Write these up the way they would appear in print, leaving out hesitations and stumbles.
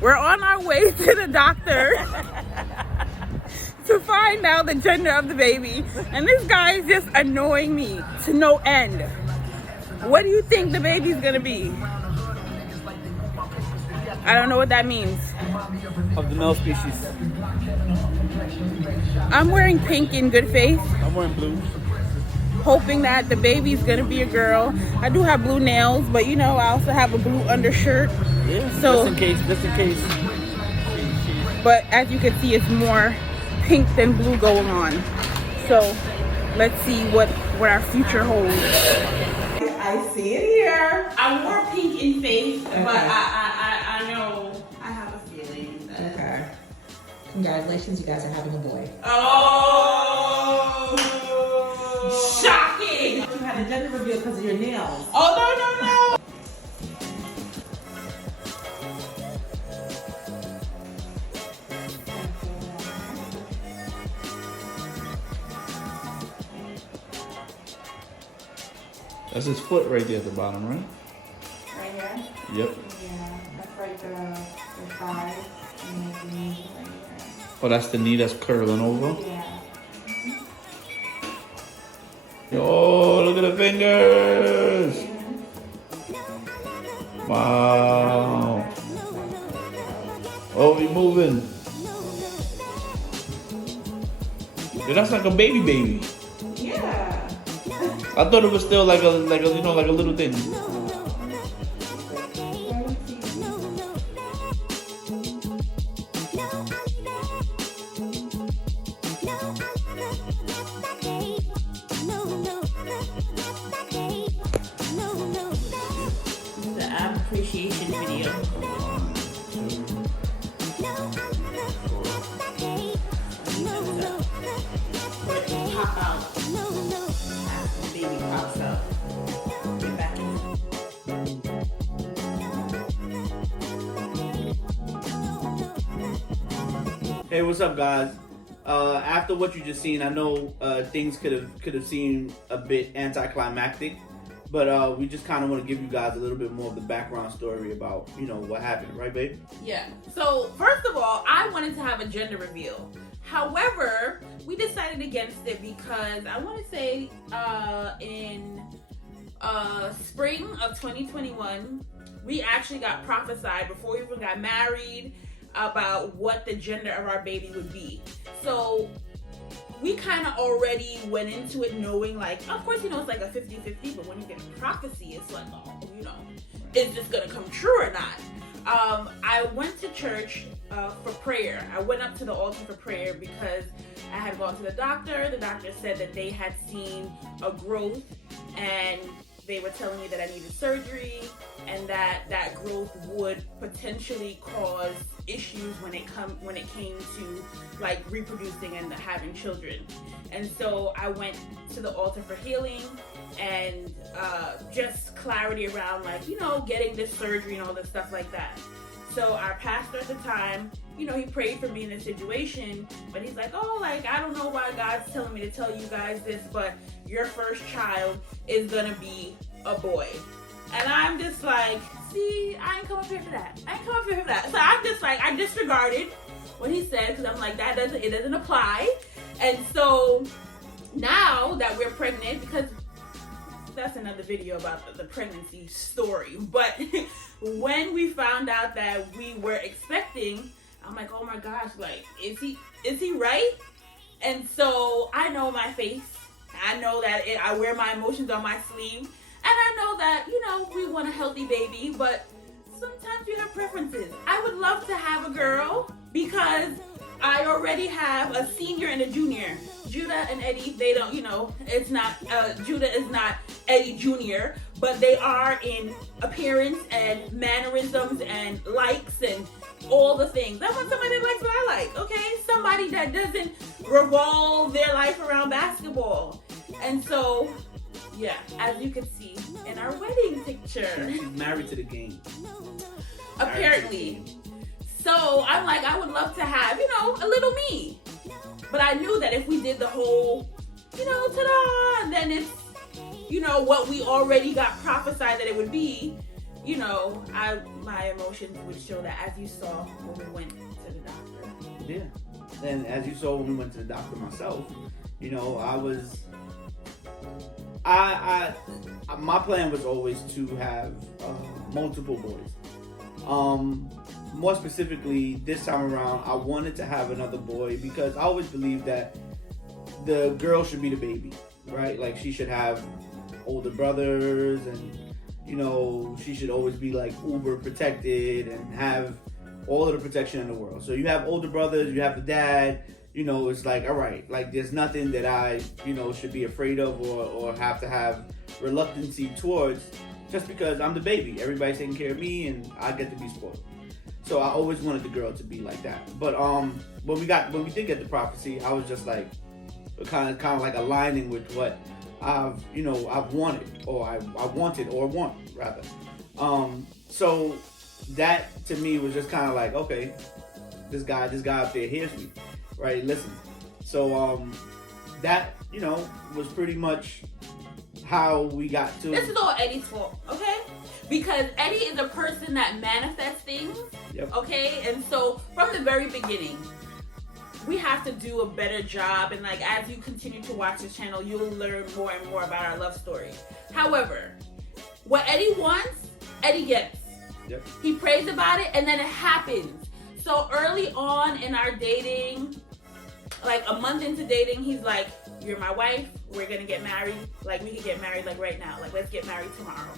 We're on our way to the doctor to find out the gender of the baby. And this guy is just annoying me to no end. What do you think the baby's gonna be? I don't know what that means. Of the male species. I'm wearing pink in good faith. I'm wearing blue. Hoping that the baby's gonna be a girl. I do have blue nails, but you know, I also have a blue undershirt. Yeah, so, just in case. But as you can see, it's more pink than blue going on. So let's see what our future holds. I see it here. I wore pink in faith, Okay. but I know I have a feeling that. Okay. Congratulations, you guys are having a boy. Oh, shocking! You had a gender reveal because of your nails. Oh, no. That's his foot right there at the bottom, right? Right here? Yep. Yeah, that's like the thigh and the knee right here. Oh, that's the knee that's curling over. Yeah. Oh, look at the fingers. Wow. Oh, he moving. Yeah, that's like a baby. Yeah. I thought it was still like a you know, like a little thing. The ab appreciation video. Pop out. After the baby pops out. Get back in. Hey, what's up, guys? After what you just seen, I know things could have seemed a bit anticlimactic, but we just kind of want to give you guys a little bit more of the background story about, you know, what happened, right, babe? Yeah. So first of all, I wanted to have a gender reveal. However, we decided against it because I want to say in spring of 2021, we actually got prophesied before we even got married about what the gender of our baby would be. So we kind of already went into it knowing, like, of course, you know, it's like a 50-50, but when you get a prophecy, it's like, oh, you know, is this gonna come true or not? I went to church for prayer. I went up to the altar for prayer because I had gone to the doctor. The doctor said that they had seen a growth and they were telling me that I needed surgery and that growth would potentially cause issues when it came to like reproducing and having children. And so I went to the altar for healing and just clarity around, like, you know, getting this surgery and all this stuff like that. So our pastor at the time, you know, he prayed for me in this situation, but he's like, oh, like, I don't know why God's telling me to tell you guys this, but your first child is gonna be a boy. And I'm just like, see, I ain't come up here for that. So I'm just like, I disregarded what he said because I'm like, it doesn't apply. And so now that we're pregnant, because that's another video about the pregnancy story, but when we found out that we were expecting, I'm like, oh my gosh, like, is he right? And so I know my face. I know that I wear my emotions on my sleeve. And I know that, you know, we want a healthy baby, but sometimes you have preferences. I would love to have a girl because I already have a senior and a junior. Judah and Eddie, they don't, you know, it's not, Judah is not Eddie Jr., but they are in appearance and mannerisms and likes and all the things. I want somebody that likes what I like, okay? Somebody that doesn't revolve their life around basketball. And so, yeah, as you can see in our wedding picture. She's married to the game. Apparently. So I'm like, I would love to have, you know, a little me. But I knew that if we did the whole, you know, ta-da, and then it's, you know, what we already got prophesied that it would be, you know, my emotions would show that, as you saw when we went to the doctor. Yeah. And as you saw when we went to the doctor myself, you know, my plan was always to have multiple boys. More specifically, this time around, I wanted to have another boy because I always believed that the girl should be the baby, right? Like, she should have older brothers, and, you know, she should always be like uber protected and have all of the protection in the world. So you have older brothers, you have the dad, you know, it's like, all right, like, there's nothing that I, you know, should be afraid of or have to have reluctancy towards, just because I'm the baby. Everybody's taking care of me and I get to be spoiled. So I always wanted the girl to be like that. But when we did get the prophecy, I was just like kind of like aligning with what I've wanted or want rather. So that to me was just kind of like, okay, this guy up there hears me, right? Listen. So that, you know, was pretty much how we got to. This is all Eddie's fault, okay? Because Eddie is a person that manifests things, okay? And so from the very beginning, we have to do a better job. And like, as you continue to watch this channel, you'll learn more and more about our love story. However, what Eddie wants, Eddie gets. Yep. He prays about it and then it happens. So early on in our dating, like a month into dating, he's like, you're my wife, we're gonna get married. Like, we can get married like right now. Like, let's get married tomorrow.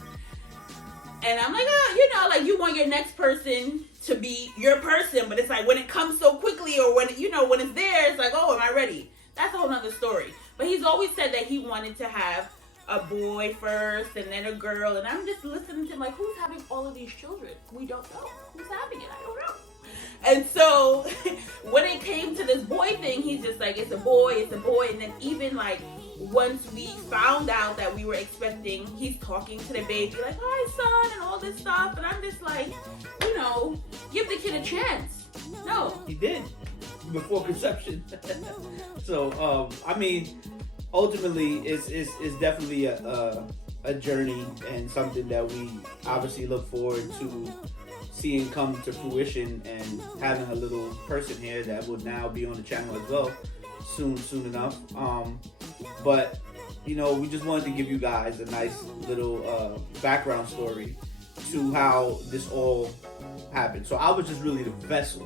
And I'm like, you know, like, you want your next person to be your person, but it's like when it comes so quickly, or when, you know, when it's there, it's like, oh, am I ready? That's a whole nother story. But he's always said that he wanted to have a boy first and then a girl. And I'm just listening to him like, who's having all of these children? We don't know. Who's having it? I don't know. And so when it came to this boy thing, he's just like, it's a boy. And then even like, once we found out that we were expecting, he's talking to the baby like, hi son, and all this stuff. And I'm just like, you know, give the kid a chance. No. He did, before conception. So, I mean, ultimately, it's definitely a journey and something that we obviously look forward to seeing come to fruition, and having a little person here that would now be on the channel as well soon enough. But, you know, we just wanted to give you guys a nice little background story to how this all happened. So I was just really the vessel.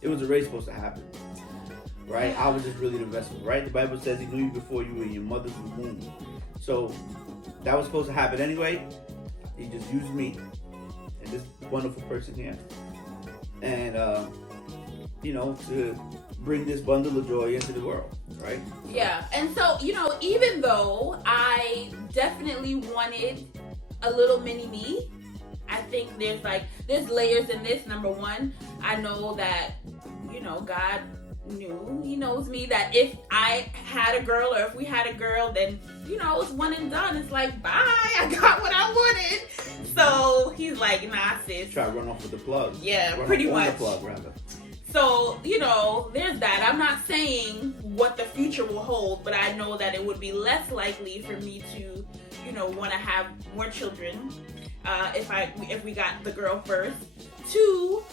It was already supposed to happen, right? I was just really the vessel, right? The Bible says he knew you before you were in your mother's womb. So that was supposed to happen anyway. He just used me and this wonderful person here, and you know, to bring this bundle of joy into the world, right? Yeah. And so, you know, even though I definitely wanted a little mini me, I think there's layers in this. Number one, I know that, you know, God knew, he knows me, that if I had a girl, or if we had a girl, then, you know, it's one and done. It's like, bye, I got what I wanted. So he's like, nah, sis. Try to run off with the plug. Yeah, run pretty off much. On the plug, rather. So, you know, there's that. I'm not saying what the future will hold, but I know that it would be less likely for me to, you know, want to have more children if we got the girl first. Two,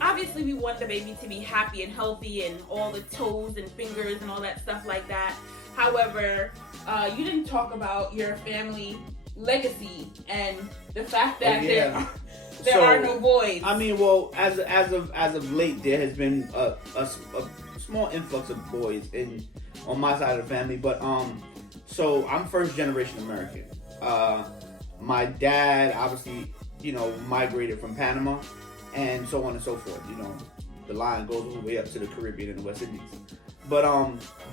obviously we want the baby to be happy and healthy and all the toes and fingers and all that stuff like that. However, you didn't talk about your family legacy and the fact that there are no boys. I mean, well, as of late, there has been a small influx of boys on my side of the family, but so I'm first generation American. My dad obviously, you know, migrated from Panama, and so on and so forth. You know, the line goes all the way up to the Caribbean and the West Indies. But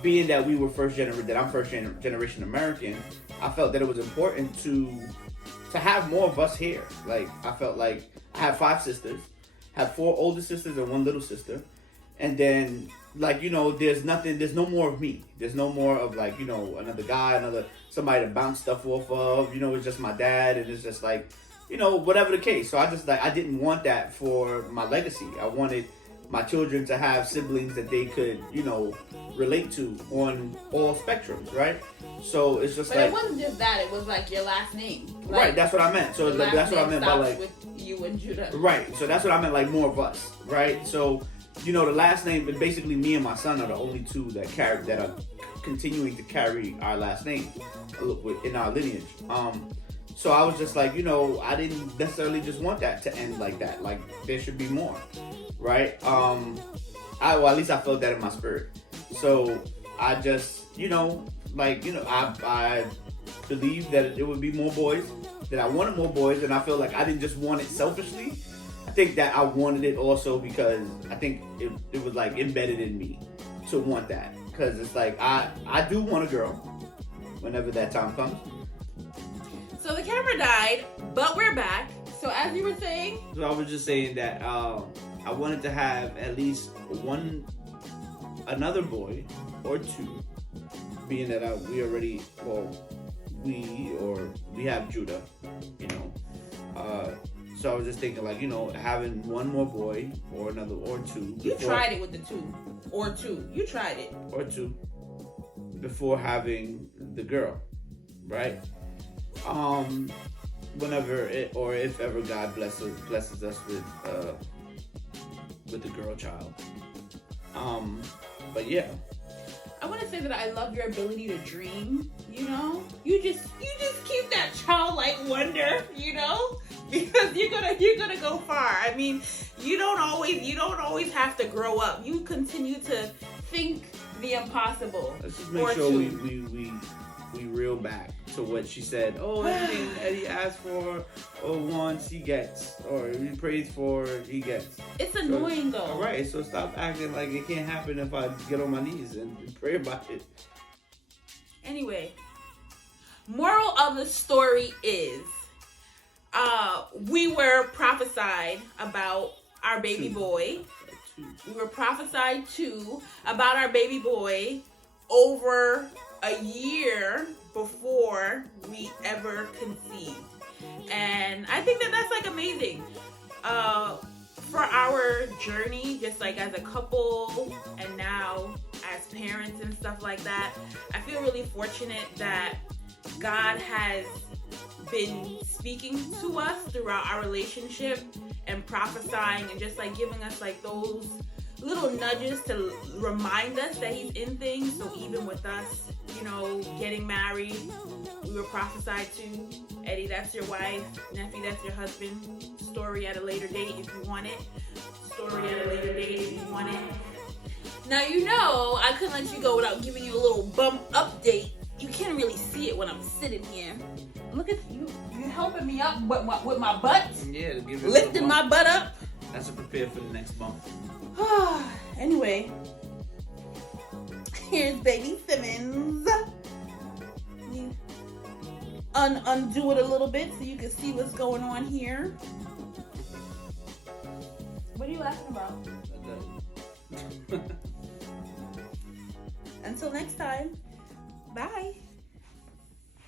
being that I'm first generation American, I felt that it was important to have more of us here. Like, I felt like I have 5 sisters, have 4 older sisters and 1 little sister, and then, like, you know, there's no more of me. There's no more of, like, you know, another guy, somebody to bounce stuff off of. You know, it's just my dad, and it's just like, you know, whatever the case. So I didn't want that for my legacy. I wanted my children to have siblings that they could, relate to on all spectrums, right? So it's just But like, it wasn't just that. It was like your last name. Like, right, that's what I meant. So the last that's what I name meant by stops like, with you and Judah. right. So that's what I meant, like more of us, right? So, the last name, basically me and my son are the only two that are continuing to carry our last name in our lineage. So I was just like, I didn't necessarily just want that to end like that. Like there should be more, right? At least I felt that in my spirit. So I just, I believed that it would be more boys, that I wanted more boys, and I feel like I didn't just want it selfishly. I think that I wanted it also because I think it was like embedded in me to want that. Because it's like, I do want a girl whenever that time comes. So the camera died, but we're back. So as you were saying? So I was just saying that I wanted to have at least another boy or two, being that we have Judah, so I was just thinking like, having one more boy or another or two. You tried it with the two. You tried it. Or two before having the girl, right? Whenever if ever God blesses us with the girl child. But yeah. I want to say that I love your ability to dream, You just keep that childlike wonder, because you're gonna go far. I mean, you don't always have to grow up. You continue to think the impossible. Let's just make sure we reel back to what she said. Oh, everything Eddie asked for or wants, he gets. Or he prays for, he gets. It's annoying though. All right, so stop acting like it can't happen if I get on my knees and pray about it. Anyway, moral of the story is, we were prophesied about our baby boy. We were prophesied to about our baby boy over a year before we ever conceived. And I think that that's like amazing. For our journey, just like as a couple and now as parents and stuff like that, I feel really fortunate that God has been speaking to us throughout our relationship and prophesying and just like giving us like those little nudges to remind us that he's in things. So even with us, getting married, we were prophesied to. Eddie, that's your wife. Neffy, that's your husband. Story at a later date if you want it. Story at a later date if you want it. Now, I couldn't let you go without giving you a little bump update. You can't really see it when I'm sitting here. Look at you. You're helping me up with my butt. Yeah, to give it lifting my butt up. That's to prepare for the next bump. Anyway, here's baby Simmons. Undo it a little bit so you can see what's going on here. What are you laughing about? Until next time, bye.